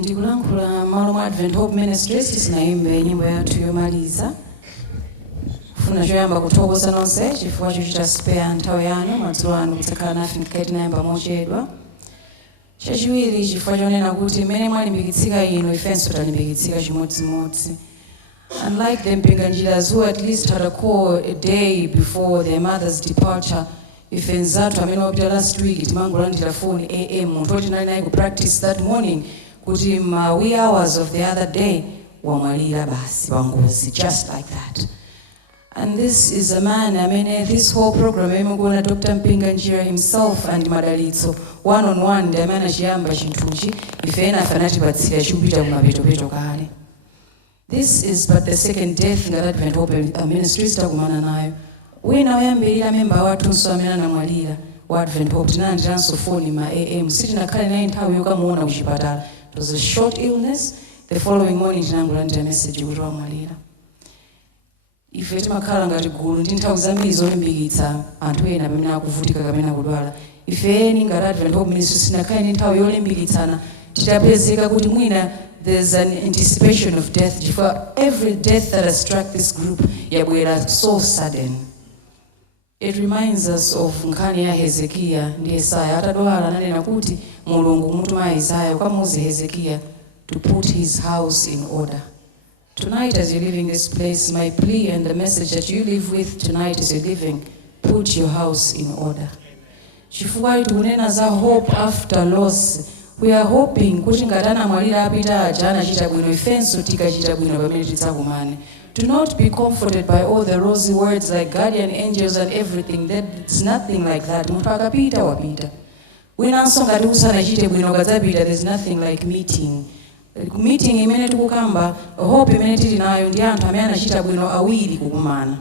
Ndikulankhula malo mwa Advent Hope Ministries tisinaimbe nyimbo yathu yomaliza. Funa choyamba kuthokoza nonse chifukwa chochita spare nthawi yanu madzulo ano kutsakhala nafe mkati nayamba mochedwa. Chachiwiri chifukwa chonena kuti mmene mwalimbikitsika inu ifenso talimbikitsika chimodzimodzi. Unlike the Mpinganjiras who at least had a call a day before their mother's departure, ife nzathu amene wapita last week timangolandira phone AM munthu oti nali naye ku practice that morning kuti ma wee hours of the other day wamwalira basi wangozi, just like that. And this is a man, this whole program emekuona Dr. Mpinganjira himself and Madalitso one-on-one ndi amene achiyamba chinthuchi ife ena afanatipatsira chikupita kumapetopeto kale. This is but the second death ngati Advent Hope Ministries takumana nayo. Wina oyambirira memba wathunso amene anamwalira wa Advent Hope tinalandiranso phone ma AM sitinakhale naye nthawi yokamuona kuchipatala. It was a short illness. The following morning tinangolandira message kuti wamwalira. Ife timakhala ngati gulu ndi nthawi zambiri zolimbikitsa anthu ena pamene akuvutika kapena kudwala. Ife eni ngati Advent Hope Ministries sinakhale ndi nthawi yolimbikitsana titapezeka kuti mwina there's an anticipation of death. For every death that has struck this group yabwera so sudden. It reminds us of nkhani ya Hezekiah ndi Isaiah atadwala ananena kuti Mulungu mutuma Isaiah ukamuuze Hezekiah to put his house in order. Tonight as you're leaving this place, my plea and the message that you live with tonight as you're leaving, put your house in order. Chifukwa tikunena za hope after loss. We are hoping kuti ngati anamwalira apita aja anachita bwino ifenso tikachita bwino pamene tidzakumane. Do not be comforted by all the rosy words like guardian angels and everything. That's nothing like that. Munthu akapita wapita. Winanso ngati usanachite bwino kadzapita, there's nothing like meeting. Meeting imene tikukamba, hope imene tili nayo ndi anthu amene anachita bwino awiri kukumana.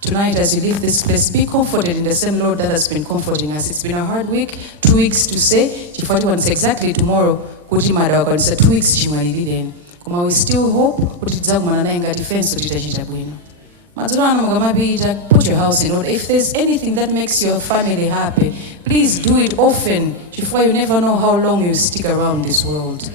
Tonight as you leave this place, be comforted in the same Lord that has been comforting us. It's been a hard week, 2 weeks to say. Chifukwa tiwanisa exactly tomorrow kuti madawa kanisa 2 weeks chimwalilireni. Koma we still hope kuti tidzakumana naye ngati fenso titachita bwino. Madzulo ano mukamapita, put your house in order. If there's anything that makes your family happy, please do it often. Chifukwa you never know how long you stick around this world.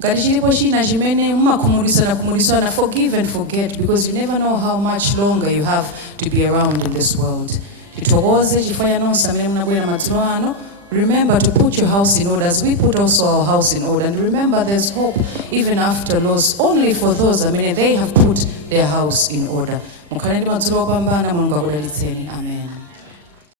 Ngati chilipo china chimene mumakhumulisana, forgive and forget, because you never know how much longer you have to be around in this world. Titokoze chifukwa nonse amene munabwera madzulo ano. Remember to put your house in order as we put also our house in order. And remember there's hope even after loss, only for those they have put their house in order. Mukhale ndi madzulo opambana, Mulungu akudalitseni. Amen.